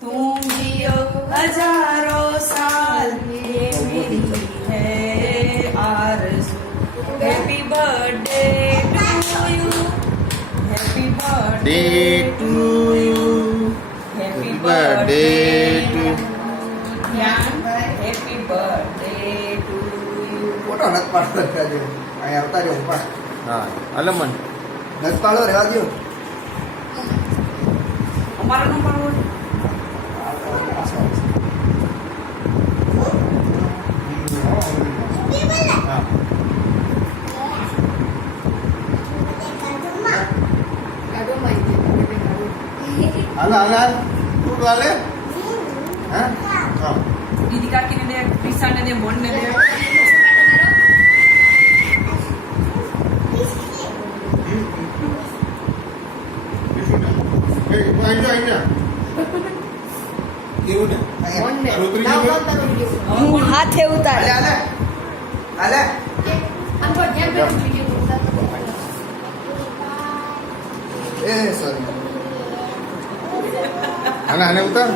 तुम जियो हजारों साल ये मेरी है आरज़ू happy birthday to you happy birthday to you happy birthday to happy birthday to you photo નથી પાડતો રહેવા દો. અહીં આવતા રહ્યો ઉપર હા અલમન નથી પાડો રહેવા દો. અમારો નંબર બોલ હા. હાલો હાલો હાલ. તું તો હાલે હા હા દીદી કાકીને દે ક્રિશાને દે મોનને દે કેવું ને અહીંયા. હાથે ઉતાર હાલે હાલે એ સોરી આને આને ઉતાર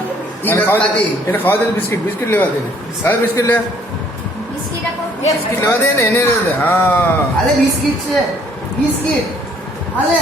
ઈ આને ખાવા દે. નથી. એને ખાવા દે બિસ્કિટ બિસ્કિટ લેવા દે હવે બિસ્કિટ લે બિસ્કિટ લેવા દે ને એને લેવા દે હા હાલે બિસ્કિટ છે બિસ્કિટ હાલે